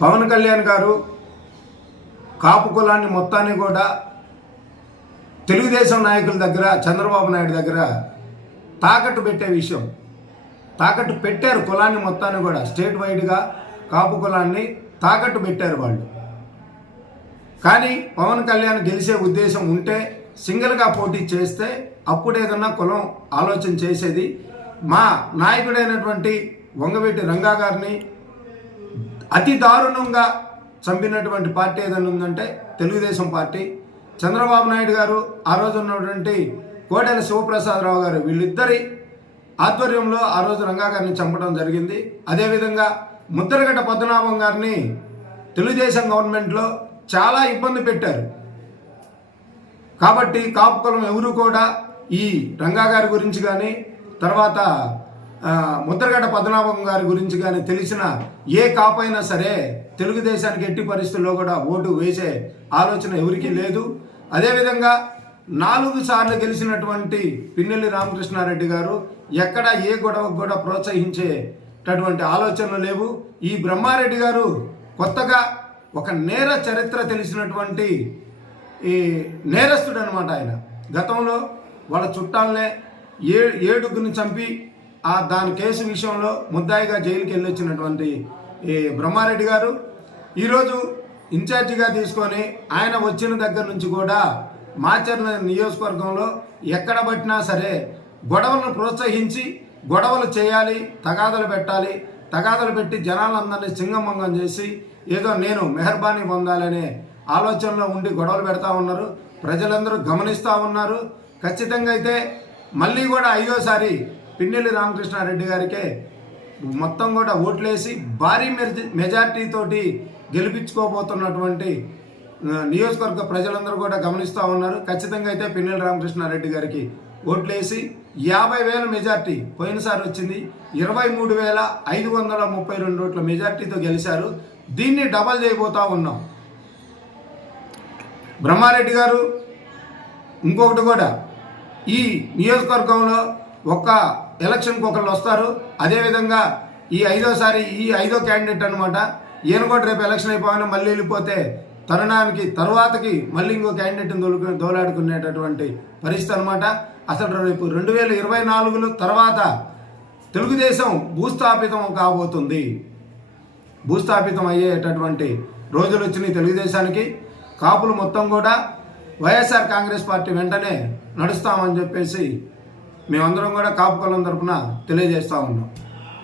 పవన్ కళ్యాణ్ గారు కాపు కులాన్ని మొత్తాన్ని కూడా తెలుగుదేశం నాయకుల దగ్గర, చంద్రబాబు నాయుడు దగ్గర తాకట్టు పెట్టే విషయం, తాకట్టు పెట్టారు. కులాన్ని మొత్తాన్ని కూడా స్టేట్ వైడ్గా కాపు కులాన్ని తాకట్టు పెట్టారు వాళ్ళు. కానీ పవన్ కళ్యాణ్ గెలిచే ఉద్దేశం ఉంటే సింగిల్గా పోటీ చేస్తే అప్పుడు ఏదన్నా కులం ఆలోచన చేసేది. మా నాయకుడైనటువంటి వంగవీటి రంగా గారిని అతి దారుణంగా చంపినటువంటి పార్టీ ఏదైనా ఉందంటే తెలుగుదేశం పార్టీ. చంద్రబాబు నాయుడు గారు, ఆ రోజు ఉన్నటువంటి కోడెల శివప్రసాదరావు గారు, వీళ్ళిద్దరి ఆధ్వర్యంలో ఆ రోజు రంగా గారిని చంపడం జరిగింది. అదేవిధంగా ముద్రగడ్డ పద్మనాభం గారిని తెలుగుదేశం గవర్నమెంట్లో చాలా ఇబ్బంది పెట్టారు. కాబట్టి కాపు కులం ఎవరు కూడా ఈ రంగా గారి గురించి కానీ, తర్వాత ముద్రగడ్డ పద్మనాభం గారి గురించి కానీ తెలిసిన ఏ కాపు అయినా సరే తెలుగుదేశానికి ఎట్టి పరిస్థితుల్లో కూడా ఓటు వేసే ఆలోచన ఎవరికీ లేదు. అదేవిధంగా 4 సార్లు గెలిచినటువంటి పిన్నెల్లి రామకృష్ణారెడ్డి గారు ఎక్కడ ఏ గొడవకు కూడా ప్రోత్సహించేటటువంటి ఆలోచనలు లేవు. ఈ బ్రహ్మారెడ్డి గారు కొత్తగా ఒక నేర చరిత్ర తెలిసినటువంటి ఈ నేరస్తుడు అనమాట. ఆయన గతంలో వాళ్ళ చుట్టాలనే ఏడుగురిని చంపి దాని కేసు విషయంలో ముద్దాయిగా జైలుకి వెళ్ళొచ్చినటువంటి ఈ బ్రహ్మారెడ్డి గారు ఈరోజు ఇన్ఛార్జిగా తీసుకొని ఆయన వచ్చిన దగ్గర నుంచి కూడా మాచర్ల నియోజకవర్గంలో ఎక్కడ పట్టినా సరే గొడవలను ప్రోత్సహించి గొడవలు చేయాలి, తగాదలు పెట్టాలి, తగాదలు పెట్టి జనాలందరినీ సింగమంగం చేసి ఏదో నేను మెహర్బానీ పొందాలనే ఆలోచనలో ఉండి గొడవలు పెడతా ఉన్నారు. ప్రజలందరూ గమనిస్తూ ఉన్నారు. ఖచ్చితంగా అయితే మళ్ళీ కూడా 5వ పిన్నెల్లి రామకృష్ణారెడ్డి గారికే మొత్తం కూడా ఓట్లేసి భారీ మెజార్టీతోటి గెలిపించుకోబోతున్నటువంటి నియోజకవర్గ ప్రజలందరూ కూడా గమనిస్తూ ఉన్నారు. ఖచ్చితంగా అయితే పిన్నెల్లి రామకృష్ణారెడ్డి గారికి ఓట్లేసి 50,000 మెజార్టీ పోయినసారి వచ్చింది. 23,532 ఓట్ల మెజార్టీతో గెలిచారు. దీన్ని డబల్ చేయబోతా ఉన్నాం. బ్రహ్మారెడ్డి గారు ఇంకొకటి కూడా, ఈ నియోజకవర్గంలో ఒక్క ఎలక్షన్కి ఒకళ్ళు వస్తారు. అదేవిధంగా ఈ 5వ క్యాండిడేట్ అనమాట. ఈయన కూడా రేపు ఎలక్షన్ అయిపోయినా మళ్ళీ వెళ్ళిపోతే తరుణానికి తర్వాతకి మళ్ళీ ఇంకో క్యాండిడేట్ని దోలాడుకునేటటువంటి పరిస్థితి అనమాట. అసలు రేపు 2024 తర్వాత తెలుగుదేశం భూస్థాపితం కాబోతుంది. భూస్థాపితం అయ్యేటటువంటి రోజులు వచ్చినాయి తెలుగుదేశానికి. కాపులు మొత్తం కూడా వైఎస్ఆర్ కాంగ్రెస్ పార్టీ వెంటనే నడుస్తామని చెప్పేసి మేమందరం కూడా కాపు కులం తరపున తెలియజేస్తూ ఉన్నాం.